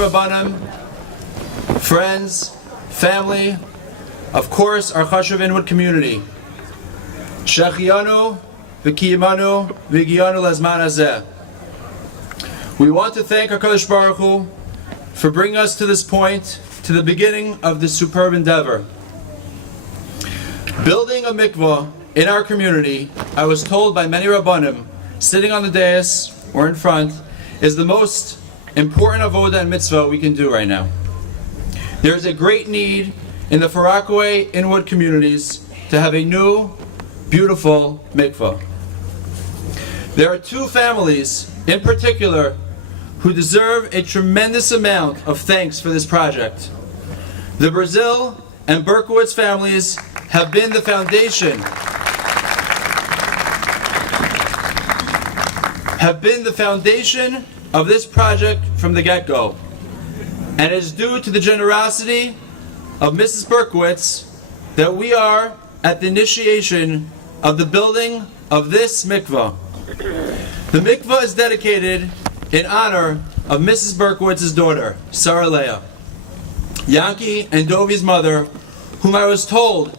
Rabbanim, friends, family, of course, our Chashuv Inwood community. Shechianu, v'kiyimanu, v'giyanu lezman hazeh. We want to thank HaKadosh Baruch Hu for bringing us to this point, to the beginning of this superb endeavor. Building a mikvah in our community, I was told by many Rabbanim, sitting on the dais or in front, is the most important avodah and mitzvah we can do right now. There is a great need in the Far Rockaway Inwood communities to have a new, beautiful mikvah. There are two families in particular who deserve a tremendous amount of thanks for this project. The Brazil and Berkowitz families have been the foundation of this project from the get-go. And it is due to the generosity of Mrs. Berkowitz that we are at the initiation of the building of this mikvah. The mikvah is dedicated in honor of Mrs. Berkowitz's daughter, Sarah Leah. Yankee and Dovi's mother, whom I was told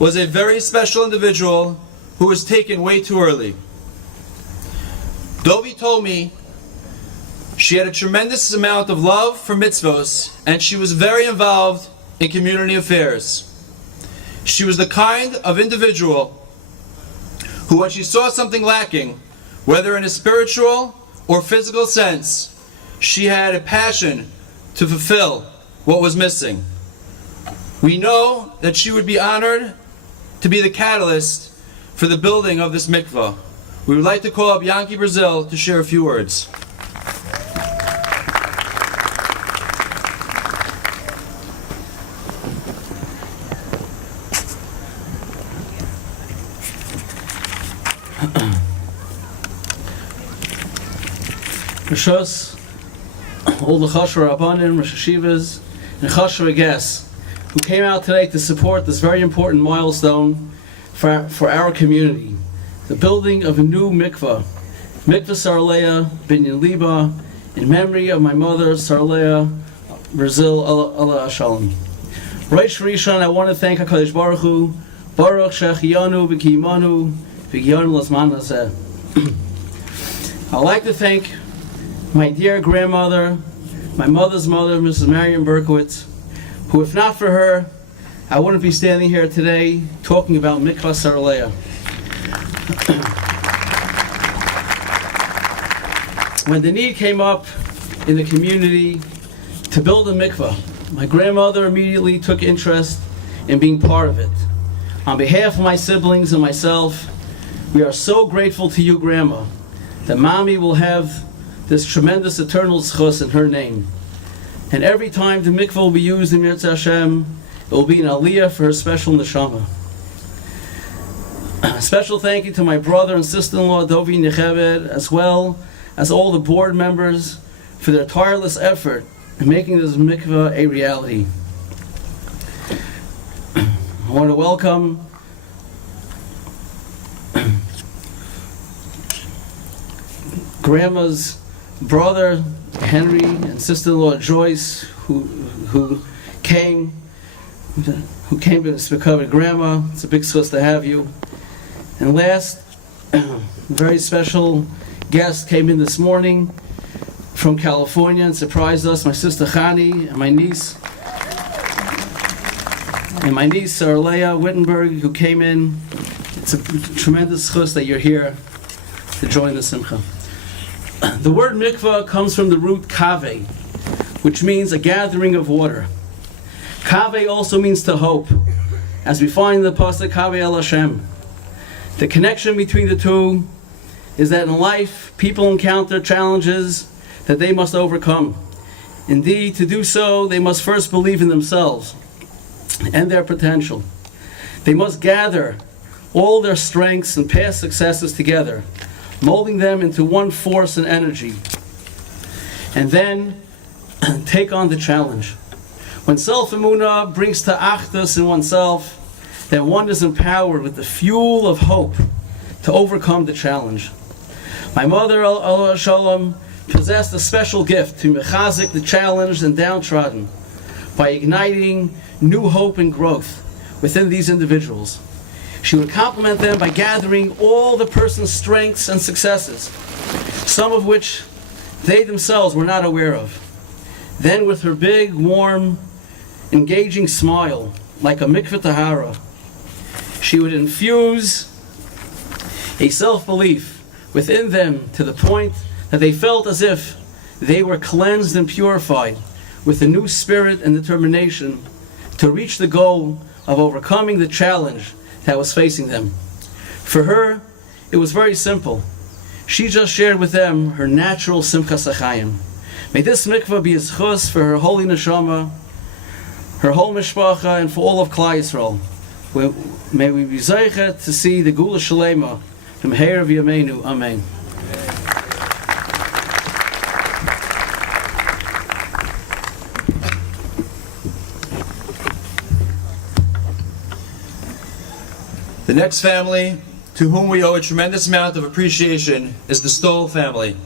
was a very special individual who was taken way too early. Dovi told me she had a tremendous amount of love for mitzvos and she was very involved in community affairs. She was the kind of individual who, when she saw something lacking, whether in a spiritual or physical sense, she had a passion to fulfill what was missing. We know that she would be honored to be the catalyst for the building of this mikvah. We would like to call up Yankee Brazil to share a few words. Rishos, all the Chashuv Rabbanim, Rosh Hashivas, and Chashuv guests who came out today to support this very important milestone for our community, the building of a new mikvah, Mikvah Sarah Leah Binyan Liba, in memory of my mother Sarah Leah Brazil Allah Shalom. Rosh Rishon, I want to thank HaKadosh Baruch Hu, Baruch Shechianu v'kiyimanu v'giyanu l'zman hazeh. I'd like to thank my dear grandmother, my mother's mother, Mrs. Marion Berkowitz, who, if not for her, I wouldn't be standing here today talking about Mikvah Sarah Leah. When the need came up in the community to build a mikvah, my grandmother immediately took interest in being part of it. On behalf of my siblings and myself, we are so grateful to you, Grandma, that Mommy will have this tremendous eternal zchus in her name. And every time the mikvah will be used in Mirza Hashem, it will be an aliyah for her special neshama. A special thank you to my brother and sister-in-law, Dovi and Yechevet, as well as all the board members for their tireless effort in making this mikvah a reality. I want to welcome Grandma's brother Henry and sister-in-law Joyce, who came to speak with Grandma. It's a big success to have you. And last, a very special guest came in this morning from California and surprised us. My sister Chani and my niece Sarah Leah Wittenberg, who came in. It's a tremendous chus that you're here to join the simcha. The word mikvah comes from the root kaveh, which means a gathering of water. Kaveh also means to hope, as we find in the pasuk Kaveh El Hashem. The connection between the two is that in life, people encounter challenges that they must overcome. Indeed, to do so, they must first believe in themselves and their potential. They must gather all their strengths and past successes together, molding them into one force and energy, and then take on the challenge. When self-emunah brings to achdus in oneself, then one is empowered with the fuel of hope to overcome the challenge. My mother, Allah Shalom, possessed a special gift to mechazik the challenged and downtrodden by igniting new hope and growth within these individuals. She would complement them by gathering all the person's strengths and successes, some of which they themselves were not aware of. Then with her big, warm, engaging smile, like a mikvah tahara, she would infuse a self-belief within them to the point that they felt as if they were cleansed and purified with a new spirit and determination to reach the goal of overcoming the challenge that was facing them. For her, it was very simple. She just shared with them her natural simchas achayim. May this mikvah be a zchus for her holy neshama, her whole mishpacha, and for all of Klal Yisrael. May we be zeichet to see the Gula Shalema from Meher V'Yameinu. Amen. The next family to whom we owe a tremendous amount of appreciation is the Stoll family.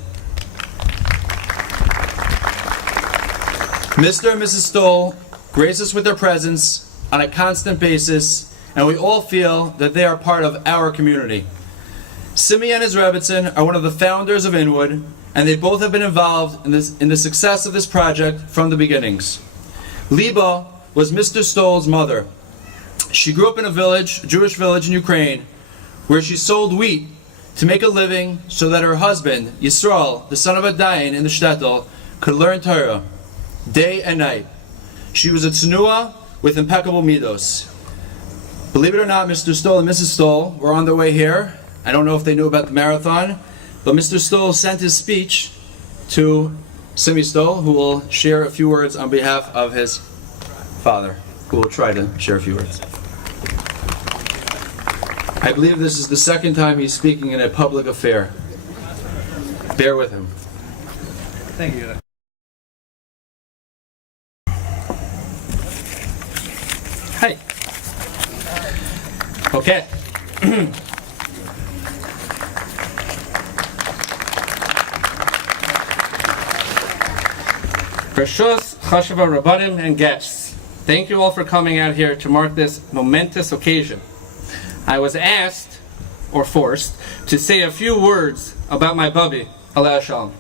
Mr. and Mrs. Stoll grace us with their presence on a constant basis, and we all feel that they are part of our community. Simi and his Rebbitzin are one of the founders of Inwood, and they both have been involved in the success of this project from the beginnings. Liba was Mr. Stoll's mother. She grew up in a Jewish village in Ukraine, where she sold wheat to make a living so that her husband, Yisrael, the son of a dayan in the shtetl, could learn Torah day and night. She was a tznua with impeccable midos. Believe it or not, Mr. Stoll and Mrs. Stoll were on their way here. I don't know if they knew about the marathon, but Mr. Stoll sent his speech to Simi Stoll, who will share a few words on behalf of his father, who will try to share a few words. I believe this is the second time he's speaking in a public affair. Bear with him. Thank you. Hi. Okay. Rishus, Chashava Rabbanim, and guests, thank you all for coming out here to mark this momentous occasion. I was asked, or forced, to say a few words about my Bubby, Aleh Shalom.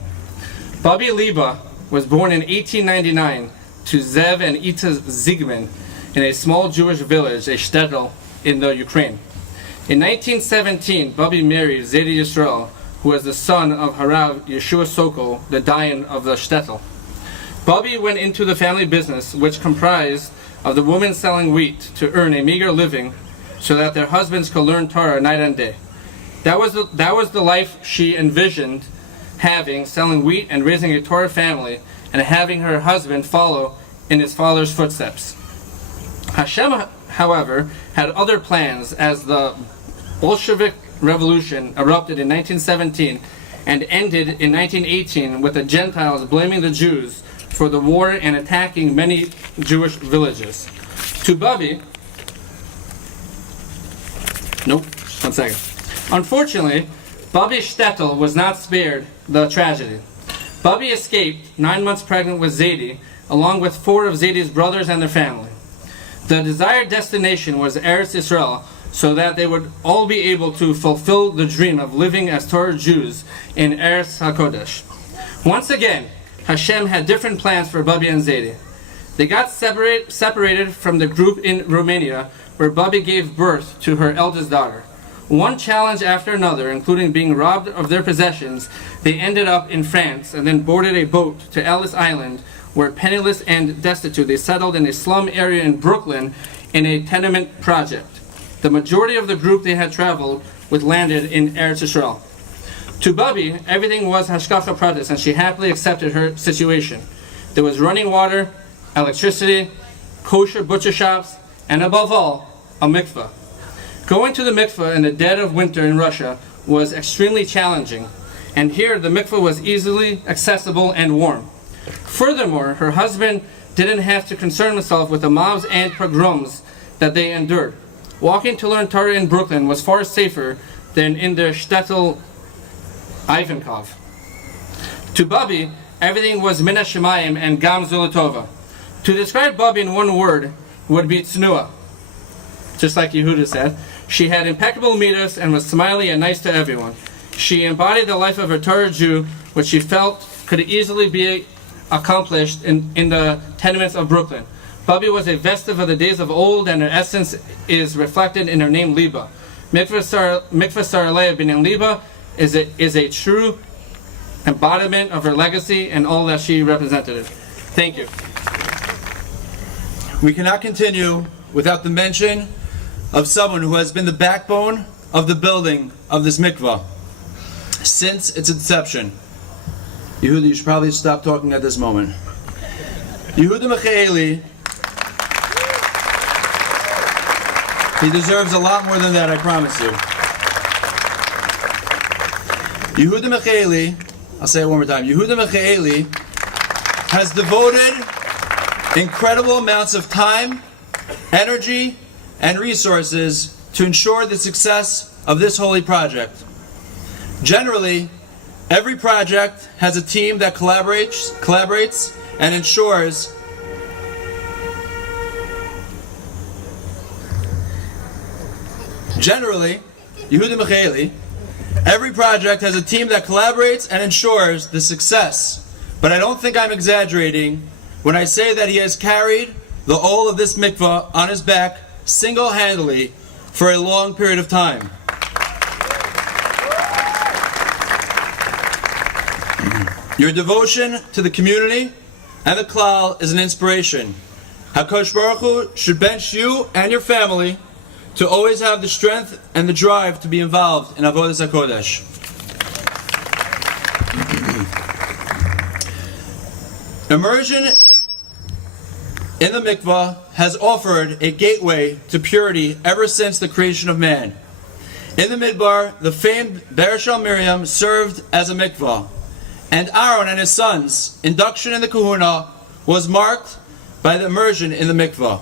Bubby Liba was born in 1899 to Zev and Ita Zigman in a small Jewish village, a shtetl, in the Ukraine. In 1917, Bubby married Zedi Yisrael, who was the son of Harav Yeshua Sokol, the dayan of the shtetl. Bubby went into the family business, which comprised of the women selling wheat to earn a meager living so that their husbands could learn Torah night and day. That was the life she envisioned having, selling wheat and raising a Torah family, and having her husband follow in his father's footsteps. Hashem, however, had other plans as the Bolshevik Revolution erupted in 1917 and ended in 1918 with the Gentiles blaming the Jews for the war and attacking many Jewish villages. To Bubby, Unfortunately, Bubby shtetl was not spared the tragedy. Bubby escaped 9 months pregnant with Zedi, along with 4 of Zedi's brothers and their family. The desired destination was Eretz Yisrael, so that they would all be able to fulfill the dream of living as Torah Jews in Eretz HaKodesh. Once again, Hashem had different plans for Bubby and Zedi. They got separated from the group in Romania, where Bubby gave birth to her eldest daughter. One challenge after another, including being robbed of their possessions, they ended up in France and then boarded a boat to Ellis Island, where penniless and destitute they settled in a slum area in Brooklyn in a tenement project. The majority of the group they had traveled with landed in Eretz Yisrael. To Bubby, everything was hashgacha pratis, and she happily accepted her situation. There was running water, electricity, kosher butcher shops, and above all, a mikvah. Going to the mikvah in the dead of winter in Russia was extremely challenging, and here the mikvah was easily accessible and warm. Furthermore, her husband didn't have to concern himself with the mobs and pogroms that they endured. Walking to learn Torah in Brooklyn was far safer than in the shtetl Ivankov. To Bubby, everything was Mina Shemayim and Gam Zulatova. To describe Bubby in one word would be Tznua. Just like Yehuda said, she had impeccable midas and was smiley and nice to everyone. She embodied the life of a Torah Jew, which she felt could easily be accomplished in the tenements of Brooklyn. Bubby was a vestive of the days of old, and her essence is reflected in her name Liba. Mikvah Saralea B'nai Liba is a true embodiment of her legacy and all that she represented. Thank you. We cannot continue without the mention of someone who has been the backbone of the building of this mikvah since its inception. Yehuda, you should probably stop talking at this moment. Yehuda Michaeli, he deserves a lot more than that, I promise you. Yehuda Michaeli, I'll say it one more time. Yehuda Michaeli has devoted incredible amounts of time, energy, and resources to ensure the success of this holy project. Generally, every project has a team that collaborates and ensures Yehuda Michaeli, every project has a team that collaborates and ensures the success. But I don't think I'm exaggerating when I say that he has carried the whole of this mikvah on his back single-handedly for a long period of time. Your devotion to the community and the klal is an inspiration. HaKadosh Baruch Hu should bench you and your family to always have the strength and the drive to be involved in Avodas HaKodesh. Immersion in the mikvah has offered a gateway to purity ever since the creation of man. In the Midbar, the famed Bereshal Miriam served as a mikvah, and Aaron and his sons' induction in the kahuna was marked by the immersion in the mikvah.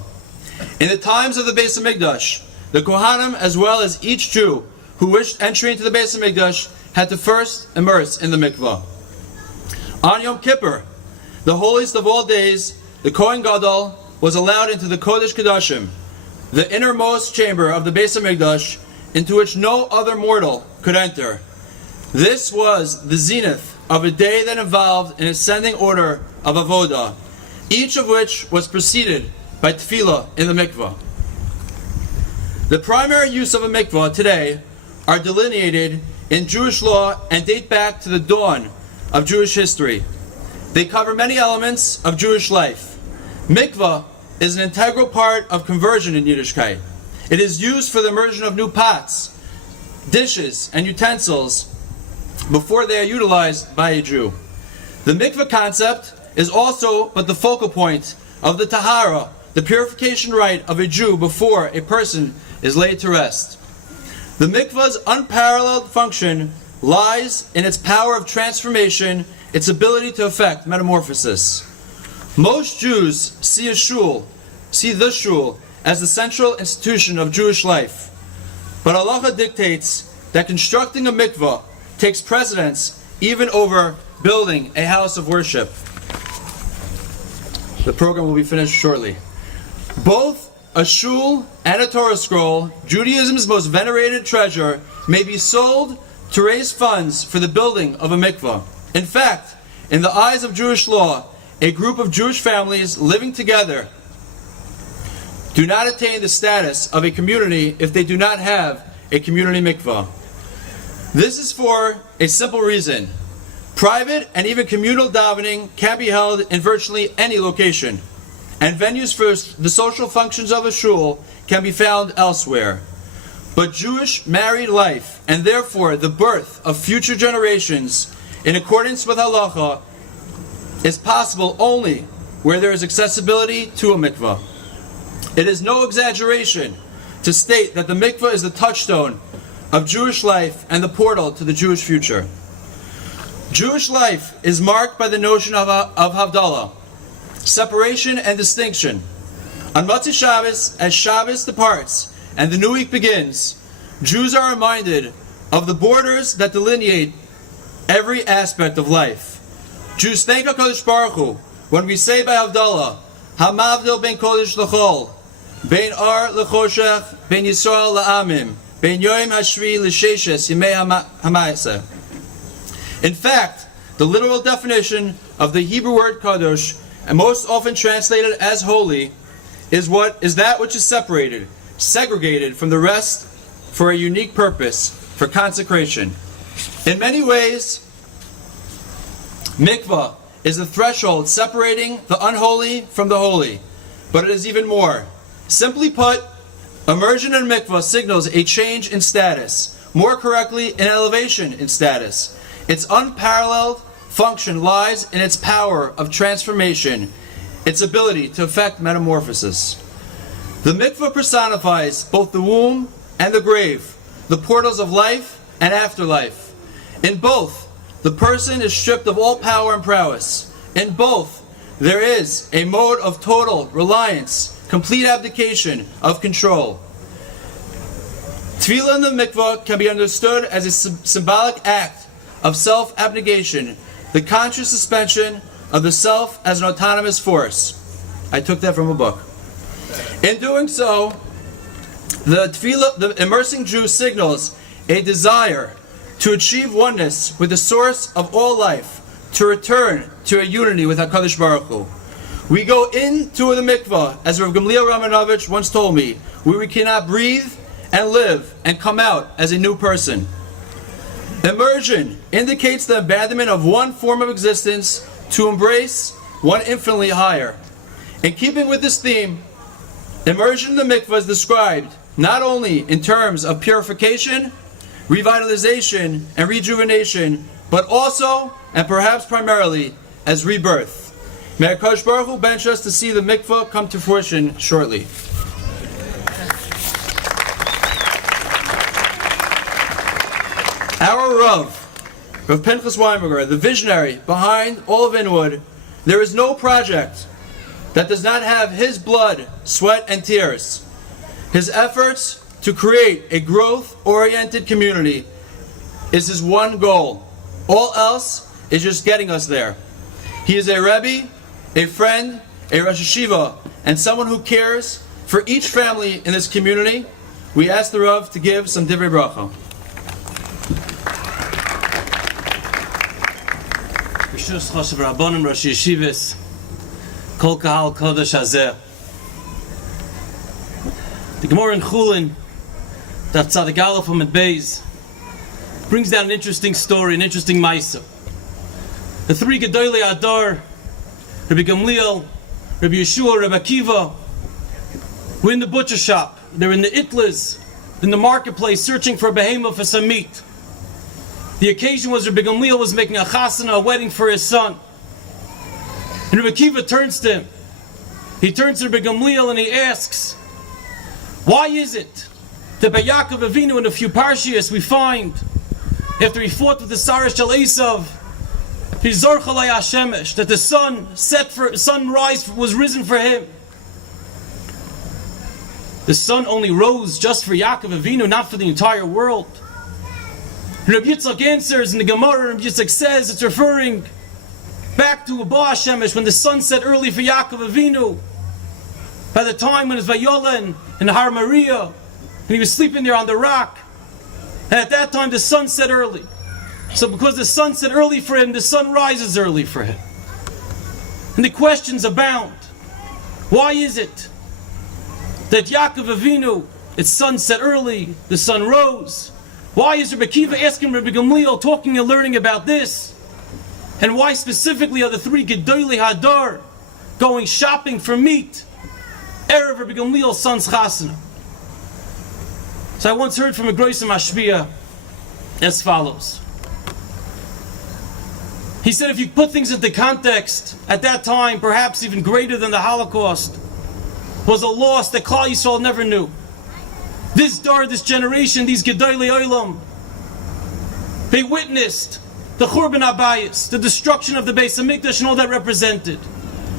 In the times of the Beis HaMikdash, the Kohanim, as well as each Jew who wished entry into the Beis HaMikdash, had to first immerse in the mikvah. On Yom Kippur, the holiest of all days, the Kohen Gadol was allowed into the Kodesh Kodashim, the innermost chamber of the Beis HaMikdash, into which no other mortal could enter. This was the zenith of a day that involved an ascending order of avodah, each of which was preceded by tefillah in the mikvah. The primary use of a mikvah today are delineated in Jewish law and date back to the dawn of Jewish history. They cover many elements of Jewish life. Mikvah is an integral part of conversion in Yiddishkeit. It is used for the immersion of new pots, dishes, and utensils before they are utilized by a Jew. The mikvah concept is also but the focal point of the tahara, the purification rite of a Jew before a person is laid to rest. The mikvah's unparalleled function lies in its power of transformation, its ability to effect metamorphosis. Most Jews see the shul as the central institution of Jewish life. But halacha dictates that constructing a mikvah takes precedence even over building a house of worship. The program will be finished shortly. Both a shul and a Torah scroll, Judaism's most venerated treasure, may be sold to raise funds for the building of a mikvah. In fact, in the eyes of Jewish law, a group of Jewish families living together do not attain the status of a community if they do not have a community mikvah. This is for a simple reason. Private and even communal davening can be held in virtually any location, and venues for the social functions of a shul can be found elsewhere. But Jewish married life, and therefore the birth of future generations in accordance with halacha, is possible only where there is accessibility to a mikvah. It is no exaggeration to state that the mikvah is the touchstone of Jewish life and the portal to the Jewish future. Jewish life is marked by the notion of Havdalah, separation and distinction. On Motzei Shabbos, as Shabbos departs and the new week begins, Jews are reminded of the borders that delineate every aspect of life. Jews thank HaKadosh Baruch Hu when we say by Havdalah, Hamavdil ben Kodesh l'chol, ben Ar l'choshech, ben Yisrael la'amim, ben Yoim hashvi l'sheshes yimei hamayaseh. In fact, the literal definition of the Hebrew word Kadosh, and most often translated as holy, is that which is separated, segregated from the rest for a unique purpose, for consecration. In many ways, Mikvah is the threshold separating the unholy from the holy, but it is even more. Simply put, immersion in Mikvah signals a change in status, more correctly, an elevation in status. Its unparalleled function lies in its power of transformation, its ability to effect metamorphosis. The Mikvah personifies both the womb and the grave, the portals of life and afterlife. In both, the person is stripped of all power and prowess. In both, there is a mode of total reliance, complete abdication of control. Tefillah in the mikvah can be understood as a symbolic act of self-abnegation, the conscious suspension of the self as an autonomous force. I took that from a book. In doing so, the immersing Jew signals a desire to achieve oneness with the source of all life, to return to a unity with HaKadosh Baruch Hu. We go into the mikvah, as Rav Gamliel Ramanovich once told me, where we cannot breathe and live and come out as a new person. Immersion indicates the abandonment of one form of existence to embrace one infinitely higher. In keeping with this theme, immersion in the mikvah is described not only in terms of purification, revitalization, and rejuvenation, but also, and perhaps primarily, as rebirth. May HaKadosh Baruch Hu bench us to see the mikvah come to fruition shortly. Our Rav Pinchas Weinberger, the visionary behind all of Inwood, there is no project that does not have his blood, sweat, and tears. His efforts to create a growth-oriented community is his one goal. All else is just getting us there. He is a Rabbi, a friend, a Rosh Hashiva, and someone who cares for each family in this community. We ask the Rav to give some divrei bracha. Rishus Choshev Rabbanim Rosh Yeshivas Kol Kahal Kodesh Hazeh. The Gemara in Chulin, that Tzadik Aleph Amud Beis, brings down an interesting story, an interesting Maisa. The three Gedolei Adar, Rabbi Gamliel, Rabbi Yeshua, Rabbi Akiva, were in the butcher shop. They're in the Itlas, in the marketplace, searching for a behemoth for some meat. The occasion was Rabbi Gamliel was making a chasana, a wedding for his son. And Rabbi Akiva turns to him. He turns to Rabbi Gamliel and he asks, why is it that by Yaakov Avinu in a few parshias we find, after he fought with the Sarash Shel Esav, that the sunrise was risen for him. The sun only rose just for Yaakov Avinu, not for the entire world. Rabbi Yitzchak answers in the Gemara, Rabbi Yitzchak says it's referring back to Abba Hashemesh, when the sun set early for Yaakov Avinu. By the time when it was Vayolan in Har Maria, and he was sleeping there on the rock, and at that time the sun set early. So because the sun set early for him, the sun rises early for him. And the questions abound. Why is it that Yaakov Avinu, its sun set early, the sun rose? Why is Rabbi Akiva asking Rabbi Gamliel, talking and learning about this? And why specifically are the three Gedolei Hadar going shopping for meat erev Rabbi Gamliel's son's chasana? So I once heard from a Groisem Mashpia as follows. He said if you put things into context, at that time, perhaps even greater than the Holocaust, was a loss that Klal Yisrael never knew. This this generation, these Gedolei Olam, they witnessed the Churban Abayis, the destruction of the Beis HaMikdash and all that represented,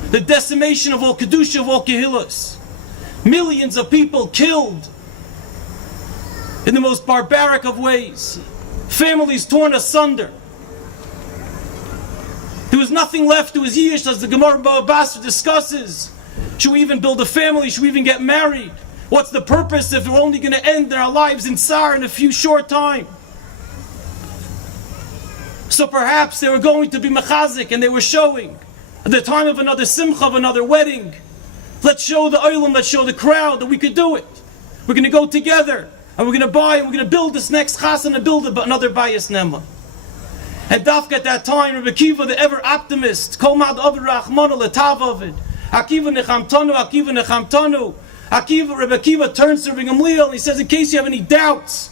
the decimation of all Kedusha, of all Kehillos, millions of people killed in the most barbaric of ways, families torn asunder. There There was nothing left to his yish, as the Gemara in Bava Basra discusses. Should we even build a family? Should we even get married? What's the purpose if we're only going to end our lives in tsar in a few short time? So perhaps they were going to be mechazik, and they were showing at the time of another simcha, of another wedding. Let's show the olam, let's show the crowd that we could do it. We're going to go together, and we're going to buy, and we're going to build this next chassan and build another bayis nema. And Dafka at that time, Rabbi Akiva, the ever optimist, Kol mad avid rachmana letav avid, Akiva nechamtanu, Akiva nechamtanu. Rabbi Akiva turns to Rabbi Gamliel and he says, in case you have any doubts,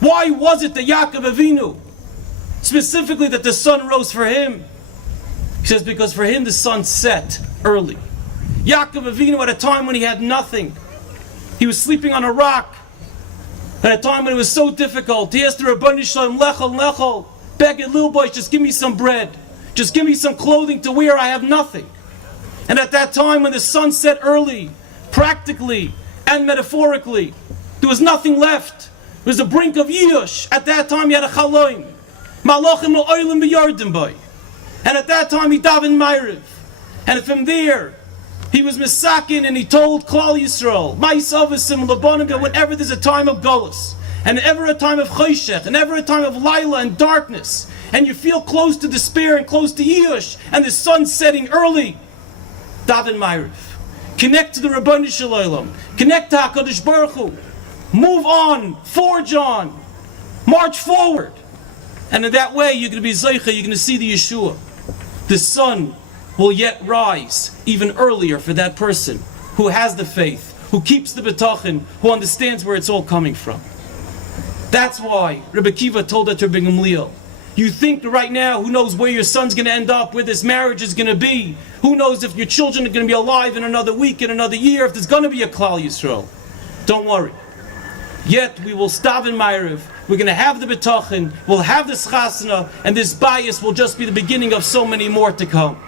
why was it that Yaakov Avinu, specifically that the sun rose for him? He says, because for him the sun set early. Yaakov Avinu, at a time when he had nothing, he was sleeping on a rock. At a time when it was so difficult, he asked the Rabbi Shalom, Lechol, Lechol, beg it, little boy, just give me some bread. Just give me some clothing to wear, I have nothing. And at that time when the sun set early, practically and metaphorically, there was nothing left. It was the brink of Yush. At that time he had a chaloim. Malachim lo'olim b'yardim boy. And at that time he davened Ma'ariv. And from there, he was misakin and he told Klal Yisrael, Ma'isavasim l'bonim, whenever there's a time of Golus, and ever a time of Choshech, and ever a time of Laila and darkness, and you feel close to despair and close to Yush, and the sun's setting early, daven Ma'ariv. Connect to the Rabbanu Shalom. Connect to HaKadosh Baruch Hu. Move on. Forge on. March forward. And in that way, you're going to be Zeicha, you're going to see the Yeshua. The sun will yet rise even earlier for that person who has the faith, who keeps the betachin, who understands where it's all coming from. That's why Rabbi Akiva told that to Rabbi Gamliel. You think right now, who knows where your son's going to end up, where this marriage is going to be. Who knows if your children are going to be alive in another week, in another year, if there's going to be a Klal Yisrael. Don't worry. Yet we will stop in Ma'ariv. We're going to have the betachin, we'll have this chasana, and this bias will just be the beginning of so many more to come.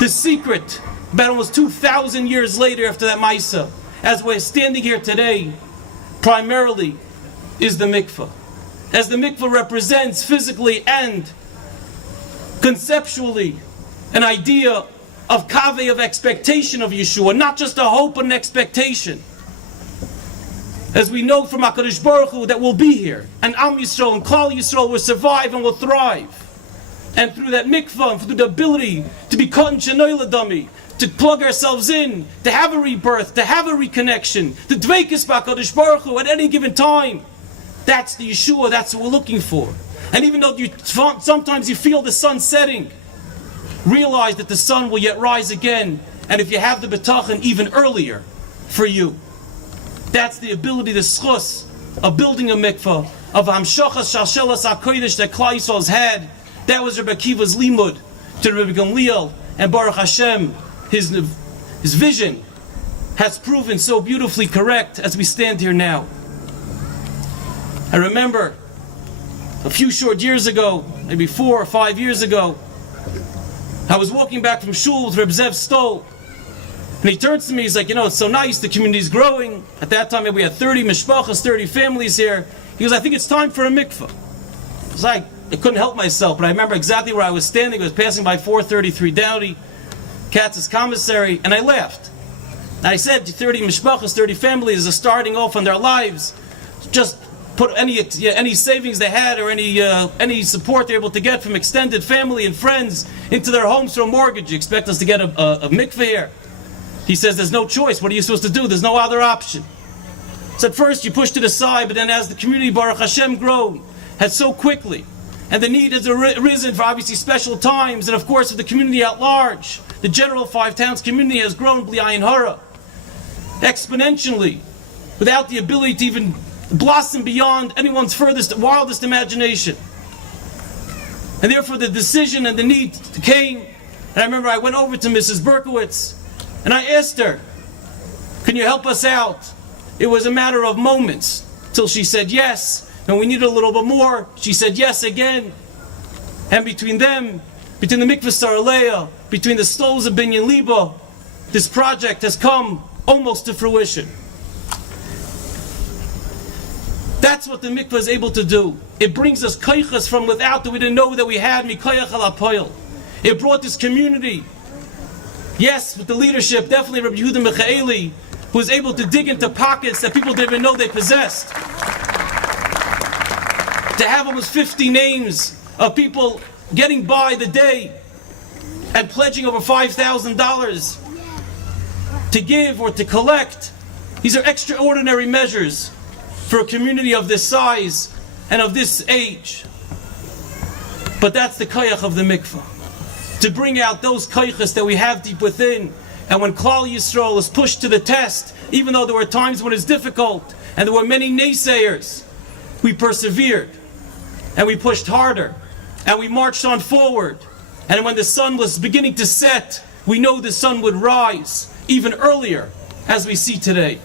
The secret, about almost 2,000 years later after that Maisa, as we're standing here today, primarily is the mikvah. As the mikvah represents physically and conceptually an idea of kaveh, of expectation of Yeshua, not just a hope but an expectation. As we know from HaKadosh Baruch Hu that we'll be here, and Am Yisrael and Klal Yisrael will survive and will thrive. And through that mikvah, and through the ability to be caught in Shenoy Ladami, to plug ourselves in, to have a rebirth, to have a reconnection, the dveikus b'HaKadosh Baruch Hu at any given time. That's the Yeshua, that's what we're looking for. And even though sometimes you feel the sun setting, realize that the sun will yet rise again, and if you have the betachin, even earlier for you. That's the ability, the schus of building a mikvah, of hamshachas shalshelas hakodesh that Klal Yisrael's had. That was Rabbi Akiva's limud to Rabbi Gamliel, and Baruch Hashem, his vision has proven so beautifully correct as we stand here now. I remember a few short years ago, maybe 4 or 5 years ago, I was walking back from shul with Reb Zev Stoll, and he turns to me, he's like, it's so nice, the community's growing. At that time, maybe we had 30 mishpachas, 30 families here. He goes, I think it's time for a mikvah. I was like, I couldn't help myself, but I remember exactly where I was standing. I was passing by 433 Dowdy, Katz's commissary, and I laughed. And I said, 30 mishpachas, 30 families are starting off on their lives. Just put any savings they had or any support they're able to get from extended family and friends into their homes for a mortgage. You expect us to get a mikveh here? He says, there's no choice. What are you supposed to do? There's no other option. So at first you pushed it aside, but then as the community, Baruch Hashem, grown, had so quickly, and the need has arisen for obviously special times, and of course for the community at large, the general Five Towns community has grown bli ayin hara, exponentially, without the ability to even blossom beyond anyone's wildest imagination. And therefore the decision and the need came. And I remember I went over to Mrs. Berkowitz and I asked her, can you help us out? It was a matter of moments till she said yes, and we needed a little bit more. She said yes again. And between them, between the Mikvah Saraleah, between the Stolls of Binyan Liba, this project has come almost to fruition. That's what the mikvah is able to do. It brings us koichas from without that we didn't know that we had, mikoyach al hapoil. It brought this community, yes, with the leadership, definitely Rabbi Yehuda Michaeli, who was able to dig into pockets that people didn't even know they possessed. To have almost 50 names of people getting by the day and pledging over $5,000 to give or to collect. These are extraordinary measures for a community of this size and of this age. But that's the koyach of the mikvah. To bring out those koyachas that we have deep within. And when Klal Yisrael is pushed to the test, even though there were times when it's difficult and there were many naysayers, we persevered and we pushed harder and we marched on forward. And when the sun was beginning to set, we know the sun would rise even earlier, as we see today.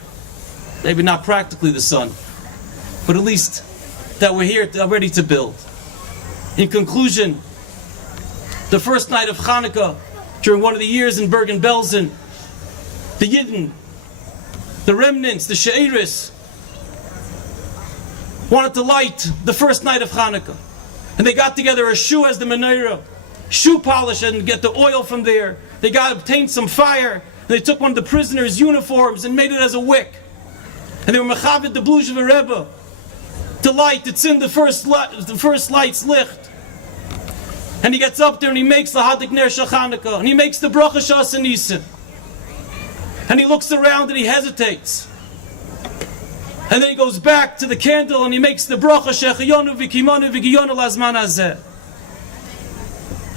Maybe not practically the sun, but at least that we're here ready to build. In conclusion, the first night of Hanukkah, during one of the years in Bergen-Belsen, the Yidden, the remnants, the She'iris, wanted to light the first night of Hanukkah. And they got together a shoe as the menorah, shoe polish, and get the oil from there. They obtained some fire, and they took one of the prisoners' uniforms and made it as a wick. And they were mechavet the Bluzhever Rebbe to light, it's in the first light's licht. And he gets up there and he makes the Hadik Ner Shel Chanukah, and he makes the Bracha Shas Nisim. And he looks around and he hesitates. And then he goes back to the candle and he makes the Bracha Shechayonu V'Kimonu V'Giyonu Lazman Hazeh.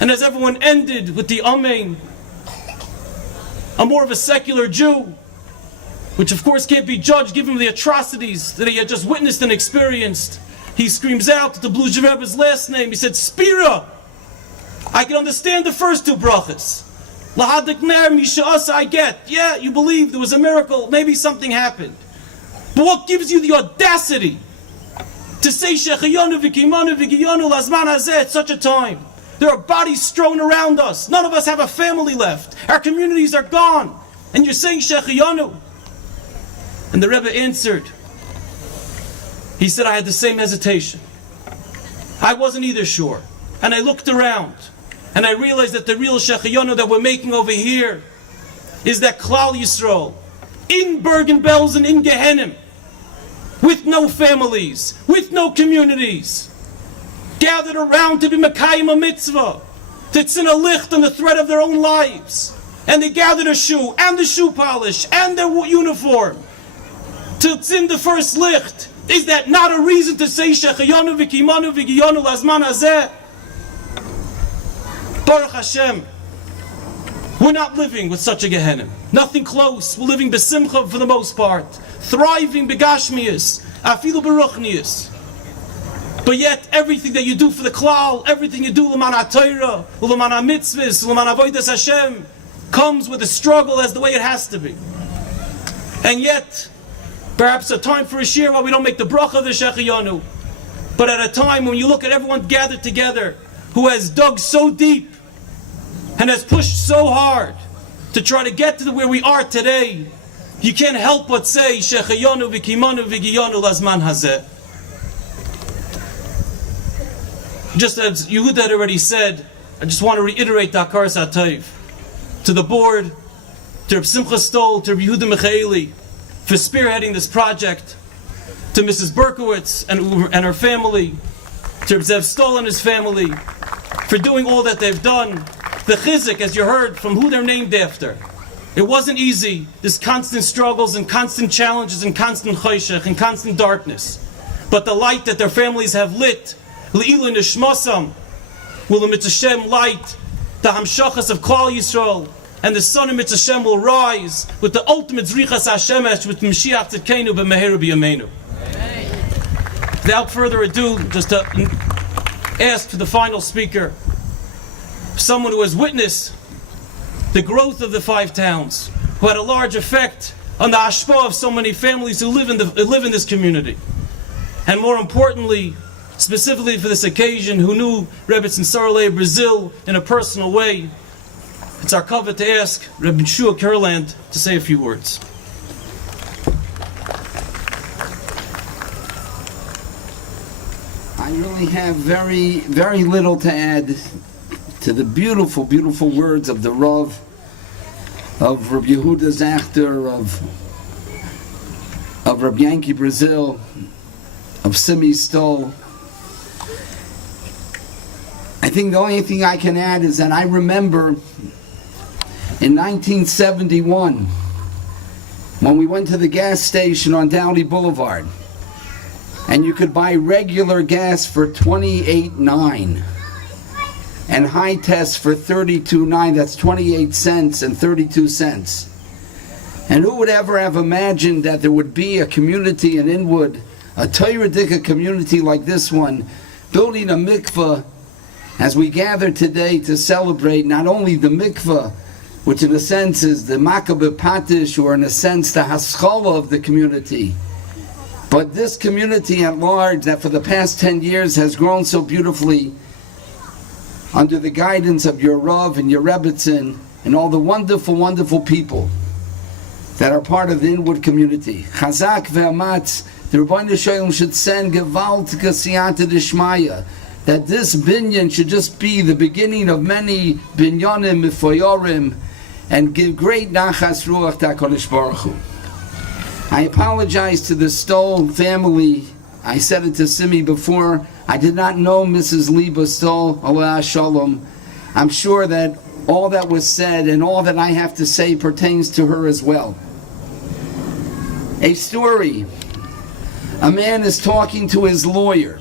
And as everyone ended with the Amen, a more of a secular Jew, which of course can't be judged given the atrocities that he had just witnessed and experienced, he screams out the Bluzhever Rebbe's last name. He said, Spira! I can understand the first two brachas. Lahadik ner misha'as I get. Yeah, you believe there was a miracle, maybe something happened. But what gives you the audacity to say Shechayonu V'Kimonu V'Giyonu Lazman Hazeh at such a time? There are bodies strewn around us. None of us have a family left. Our communities are gone. And you're saying Shechayonu. And the Rebbe answered. He said, I had the same hesitation. I wasn't either sure. And I looked around. And I realized that the real Shechayonu that we're making over here is that Klal Yisrael, in Bergen-Belsen, in Gehenim, with no families, with no communities, gathered around to be Mekayim a mitzvah, to tzin a licht on the thread of their own lives. And they gathered a shoe, and the shoe polish, and their uniform, to tzin the first licht. Is that not a reason to say Shechayonu V'Kimonu V'Giyonu Lazman Hazeh? Baruch Hashem, we're not living with such a Gehenim. Nothing close. We're living besimcha for the most part. Thriving begashmius, afilu beruchnius. But yet, everything that you do for the klal, everything you do l'man ha'Torah, l'man ha'mitzvahs, l'man avodas Hashem, comes with a struggle as the way it has to be. And yet, perhaps a time for a shir while we don't make the bracha of the Shechayonu. But at a time when you look at everyone gathered together, who has dug so deep and has pushed so hard to try to get to where we are today, you can't help but say Shechayonu V'Kimonu V'Giyonu Lazman Hazeh. Just as Yehuda had already said, I just want to reiterate the Hakaras HaTov to the board, to Reb Simcha Stoll, to Reb Yehuda Michaeli for spearheading this project, to Mrs. Berkowitz and her family, to Reb Zev Stoll and his family, for doing all that they've done. The chizik, as you heard from who they're named after. It wasn't easy. There's constant struggles and constant challenges and constant choshech and constant darkness. But the light that their families have lit, Le'ilu Nishmasam, will the Mitzvah light the Hamshachas of Klal Yisrael, and the sun of Mitzvah will rise with the ultimate Zrichas Hashemesh with Mashiach Tzidkenu b'Meheru b'Yameinu. Without further ado, just to ask for the final speaker, someone who has witnessed the growth of the 5 towns, who had a large effect on the hashpah of so many families who live in this community, and more importantly, specifically for this occasion, who knew Rebbe in Sarolei, Brazil, in a personal way. It's our covet to ask Rebbe Shua Kerland to say a few words. I really have very, very little to add to the beautiful, beautiful words of the Rav, of Rabbi Yehuda Zachter, of Rabbi Yankee Brazil, of Simi Stoll. I think the only thing I can add is that I remember in 1971 when we went to the gas station on Downey Boulevard and you could buy regular gas for $28.9 and high test for $32.9. That's 28 cents and 32 cents. And who would ever have imagined that there would be a community in Inwood, a Torah Dika community like this one, building a mikveh as we gather today to celebrate not only the mikveh, which in a sense is the Makkah Patish, or in a sense the Haskalah of the community, but this community at large that for the past 10 years has grown so beautifully under the guidance of your Rav and your Rebbitzin and all the wonderful, wonderful people that are part of the Inwood community. Chazak ve'amatz, the Rabbi Shalom should send gewaltige siyata d'shmaya, that this binyan should just be the beginning of many binyanim mifoyorim, and give great nachas ruach ta'kodesh baruch Hu. I apologize to the Stoll family. I said it to Simi before. I did not know Mrs. Liba Stoll, Allah Shalom. I'm sure that all that was said and all that I have to say pertains to her as well. A story. A man is talking to his lawyer.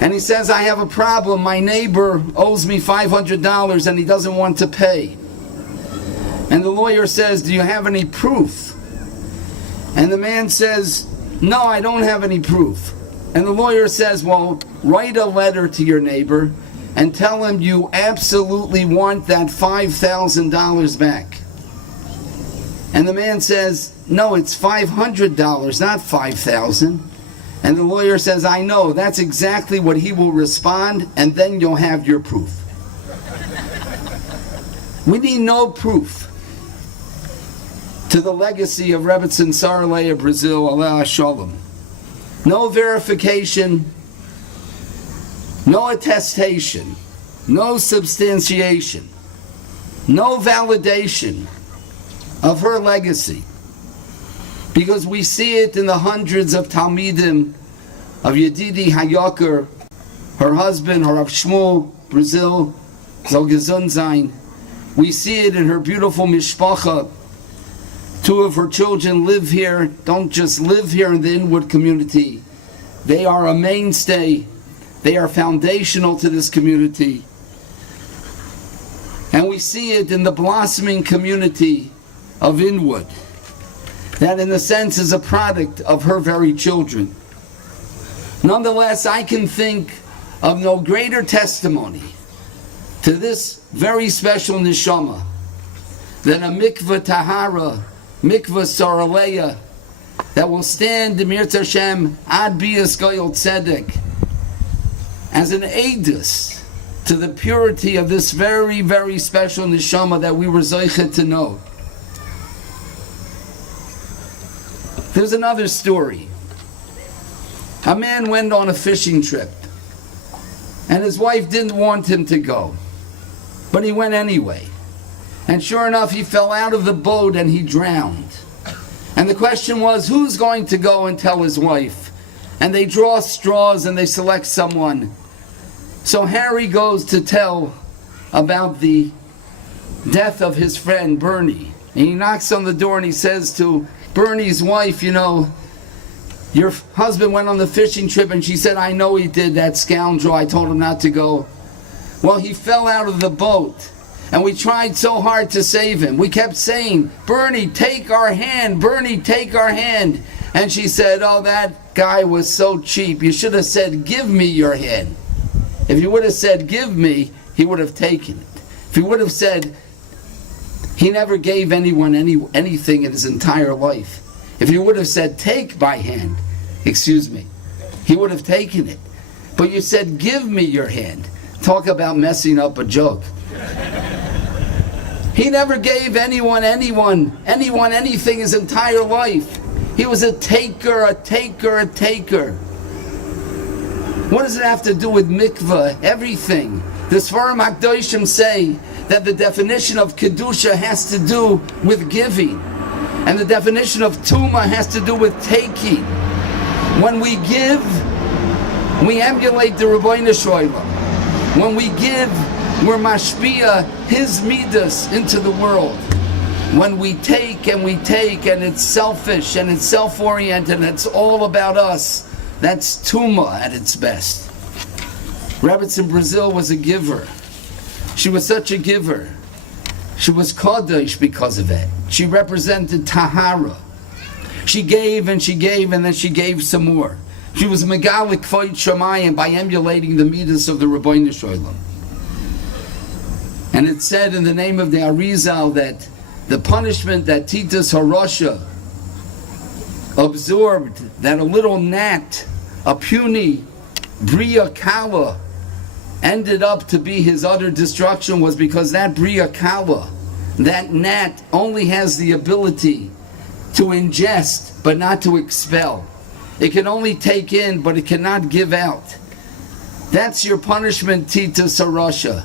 And he says, I have a problem. My neighbor owes me $500 and he doesn't want to pay. And the lawyer says, do you have any proof? And the man says, no, I don't have any proof. And the lawyer says, well, write a letter to your neighbor and tell him you absolutely want that $5,000 back. And the man says, no, it's $500, not $5,000. And the lawyer says, I know, that's exactly what he will respond, and then you'll have your proof. We need no proof to the legacy of Rebbitzin Saralei of Brazil, Allah Shalom. No verification, no attestation, no substantiation, no validation of her legacy. Because we see it in the hundreds of Talmidim of Yedidi Hayakar, her husband, her Rav Shmuel, Brazil, Zolgezunzain. We see it in her beautiful mishpacha. 2 of her children live here, don't just live here in the Inwood community. They are a mainstay. They are foundational to this community. And we see it in the blossoming community of Inwood, that in a sense is a product of her very children. Nonetheless, I can think of no greater testimony to this very special neshama than a mikvah tahara, mikvah saraleya, that will stand Mirz Hashem ad bias goyel tzedek as an edus to the purity of this very, very special neshama that we were zoichet to know. There's another story. A man went on a fishing trip, and his wife didn't want him to go, but he went anyway. And sure enough, he fell out of the boat and he drowned. And the question was, who's going to go and tell his wife? And they draw straws and they select someone. So Harry goes to tell about the death of his friend Bernie. And he knocks on the door and he says to Bernie's wife, you know, your husband went on the fishing trip, and she said, I know he did, that scoundrel, I told him not to go. Well, he fell out of the boat, and we tried so hard to save him. We kept saying, Bernie, take our hand, Bernie, take our hand. And she said, oh, that guy was so cheap. You should have said, give me your hand. If you would have said, give me, he would have taken it. If he would have said, he never gave anyone anything in his entire life. If he would have said, take my hand, he would have taken it. But you said, give me your hand. Talk about messing up a joke. He never gave anyone anything his entire life. He was a taker. What does it have to do with mikvah? Everything. The Sfarim HaKadoshim say that the definition of Kedusha has to do with giving, and the definition of Tuma has to do with taking. When we give, we emulate the Rabbeinu Shalom. When we give, we're mashpia his midas into the world. When we take and it's selfish and it's self-oriented and it's all about us, that's Tuma at its best. Rebbe in Brazil was a giver. She was such a giver. She was Kodesh because of it. She represented Tahara. She gave and then she gave some more. She was Megalik Kvoit Shamayim by emulating the midas of the Rabbeinu Shalom. And it said in the name of the Arizal that the punishment that Titus Harosha absorbed, that a little gnat, a puny Bria Kala, ended up to be his utter destruction, was because that Bria Kala, that gnat, only has the ability to ingest but not to expel. It can only take in but it cannot give out. That's your punishment, Titus Harosha.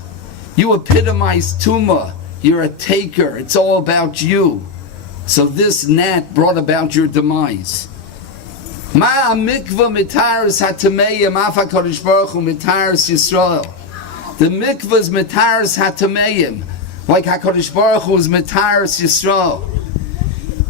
You epitomize Tuma. You're a taker. It's all about you. So this gnat brought about your demise. Ma mikvah mitaris hatameyim afa kodesh baruch hu mitaris Yisrael. The mikvah's mitaris hatameyim, like HaKadosh Baruch Hu is mitaris Yisrael.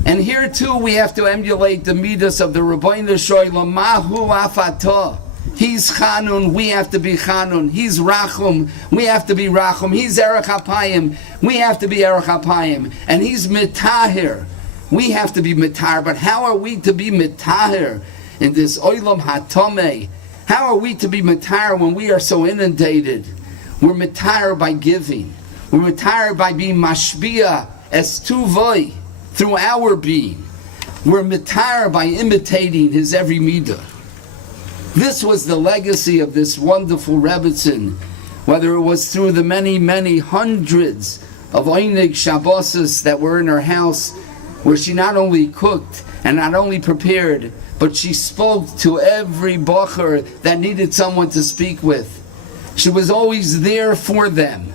And here too we have to emulate the midas of the Rabbeinu Shalom. Mahu afatah. He's Chanun, we have to be Chanun. He's Rachum, we have to be Rachum. He's Erech HaPayim, we have to be Erech HaPayim. And he's Mitahir, we have to be Mitahir. But how are we to be Mitahir in this Olam HaTomei? How are we to be Mitahir when we are so inundated? We're Mitahir by giving. We're Mitahir by being Mashbiah as Tuvoi through our being. We're Mitahir by imitating his every midah. This was the legacy of this wonderful Rebbetzin, whether it was through the many, many hundreds of Einig Shabboses that were in her house, where she not only cooked and not only prepared, but she spoke to every bocher that needed someone to speak with. She was always there for them.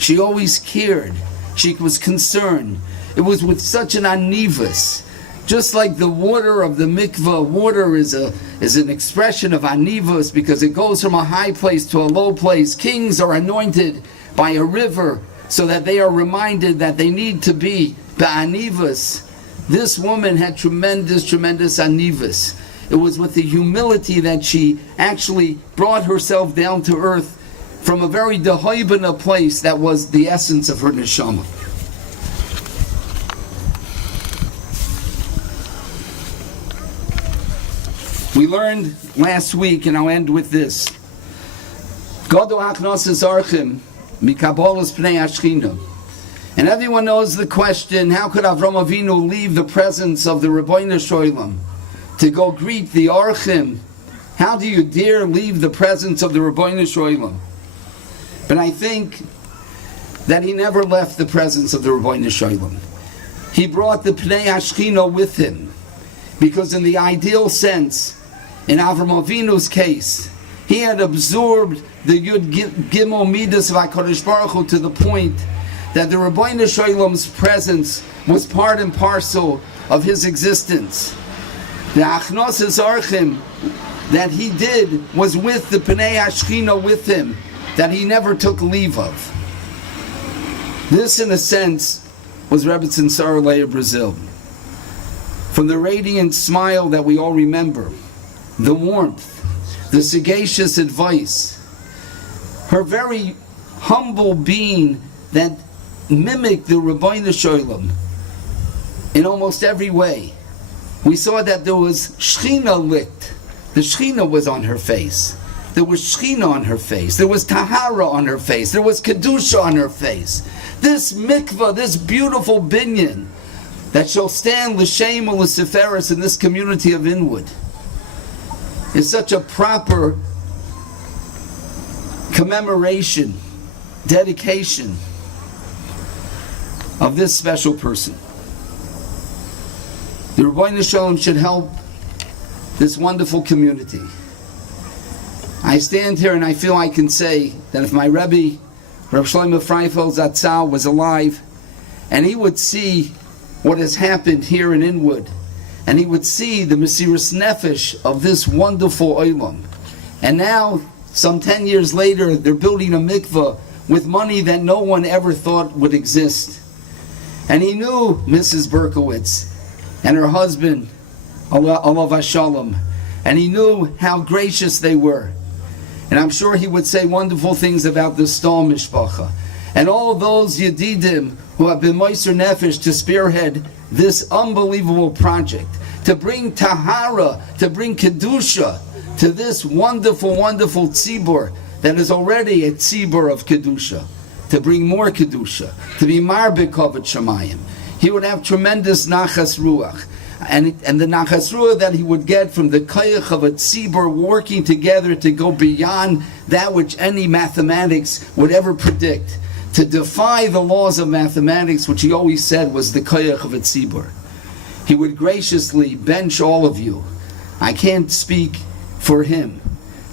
She always cared. She was concerned. It was with such an anivus. Just like the water of the mikvah, water is an expression of anivus because it goes from a high place to a low place. Kings are anointed by a river so that they are reminded that they need to be ba'anivus. This woman had tremendous, tremendous anivus. It was with the humility that she actually brought herself down to earth from a very dehoibana place that was the essence of her neshama. We learned last week, and I'll end with this. Godo Hachnosas Archim, Mikabolas Pnei Ashchina. And everyone knows the question, how could Avram Avinu leave the presence of the Rabbeinu Shalom to go greet the Archim? How do you dare leave the presence of the Rabbeinu Shalom? But I think that he never left the presence of the Rabbeinu Shalom. He brought the Pnei Ashchina with him, because in the ideal sense, in Avram Avinu's case, he had absorbed the Yud Gimel Midas of HaKadosh Baruch Hu to the point that the Rabbeinu Shalom's presence was part and parcel of his existence. The Achnosas Archim that he did was with the Pnei Ashchina with him, that he never took leave of. This, in a sense, was Rebbetzin Saralei of Brazil. From the radiant smile that we all remember, the warmth, the sagacious advice, her very humble being that mimicked the Rabbeinu Shalom in almost every way. We saw that there was Shechina lit. The Shechina was on her face. There was Shechina on her face. There was Tahara on her face. There was Kedusha on her face. This mikvah, this beautiful binyan that shall stand l'shem u'l'seferis in this community of Inwood, is such a proper commemoration, dedication of this special person. The Rabbeinu Shalom should help this wonderful community I stand here and I feel I can say that if my Rebbe, Reb Shlomo Freifeld Zatzal, was alive, and he would see what has happened here in Inwood, and he would see the Mesiras Nefesh of this wonderful Olam. And now, some 10 years later, they're building a mikveh with money that no one ever thought would exist. And he knew Mrs. Berkowitz and her husband, Alav Hashalom, and he knew how gracious they were. And I'm sure he would say wonderful things about the Stoll Mishpacha. And all those Yedidim who have been Meiser Nefesh to spearhead this unbelievable project, to bring Tahara, to bring Kedusha to this wonderful, wonderful tzibur that is already a tzibur of Kedusha, to bring more Kedusha, to be Marbek Kovet Shemayim. He would have tremendous Nachas Ruach. And the Nachas Ruach that he would get from the Koyach of a tzibur working together to go beyond that which any mathematics would ever predict, to defy the laws of mathematics, which he always said was the koyach of a tzibur. He would graciously bench all of you. I can't speak for him,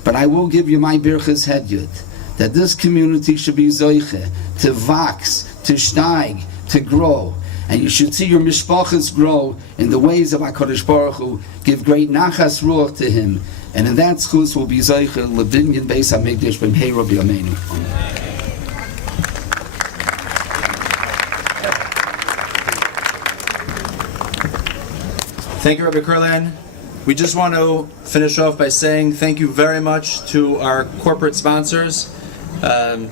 but I will give you my birchas hedyot, that this community should be zoiche, to vax, to steig, to grow. And you should see your mishpachas grow in the ways of HaKadosh Baruch Hu. Give great nachas ruach to him. And in that schus will be zoiche, lebinyan beis hamikdash b'mhei Rabbi Yameinu. Thank you, Rabbi Kurlan. We just want to finish off by saying thank you very much to our corporate sponsors,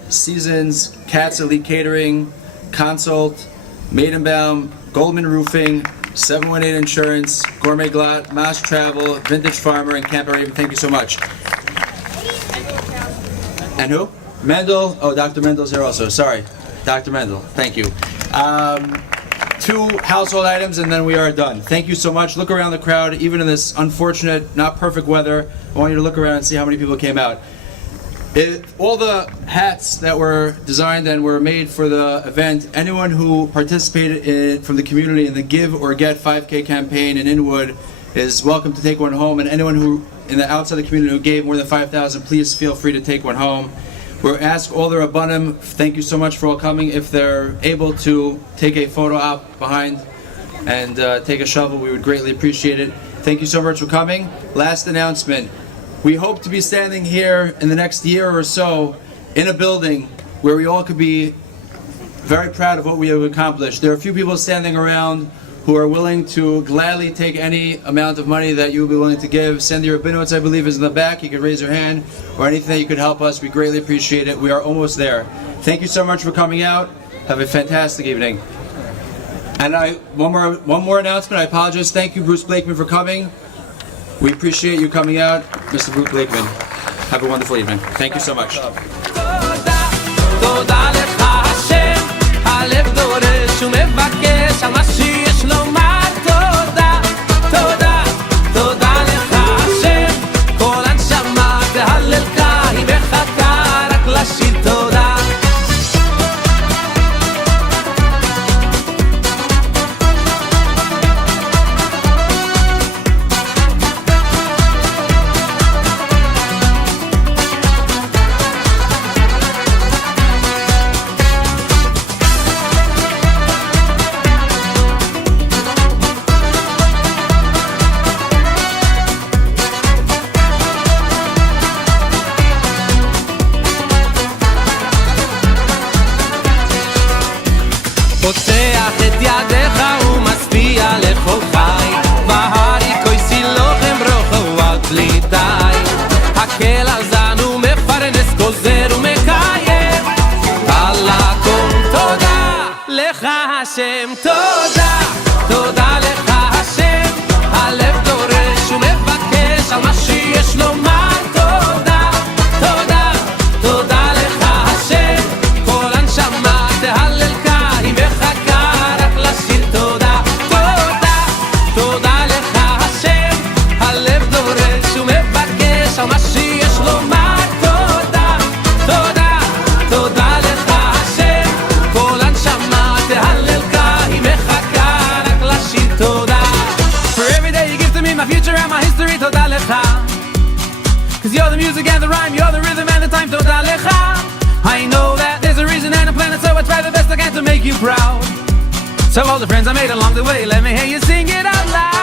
Seasons, Katz Elite Catering, Consult, Maidenbaum, Goldman Roofing, 718 Insurance, Gourmet Glot, Mass Travel, Vintage Farmer, and Camper Raven. Thank you so much. And who? Mendel. Oh, Dr. Mendel's here also. Sorry. Dr. Mendel. Thank you. 2 household items and then we are done. Thank you so much. Look around the crowd, even in this unfortunate, not perfect weather. I want you to look around and see how many people came out. All the hats that were designed and were made for the event, anyone who participated in from the community in the Give or Get 5K campaign in Inwood is welcome to take one home, and anyone who in the outside the community who gave more than $5,000, please feel free to take one home. We'll ask all the Rabbanim, thank you so much for all coming. If they're able to take a photo op behind and take a shovel, we would greatly appreciate it. Thank you so much for coming. Last announcement. We hope to be standing here in the next year or so in a building where we all could be very proud of what we have accomplished. There are a few people standing around who are willing to gladly take any amount of money that you will be willing to give. Send your Rabinowitz, I believe, is in the back. You could raise your hand, or anything that you could help us. We greatly appreciate it. We are almost there. Thank you so much for coming out. Have a fantastic evening. And one more announcement. I apologize. Thank you, Bruce Blakeman, for coming. We appreciate you coming out, Mr. Bruce Blakeman. Have a wonderful evening. Thank you so much. you're the music and the rhyme, you're the rhythm and the time. Toda lecha. I know that there's a reason and a plan, and so I try the best I can to make you proud. So all the friends I made along the way, let me hear you sing it out loud.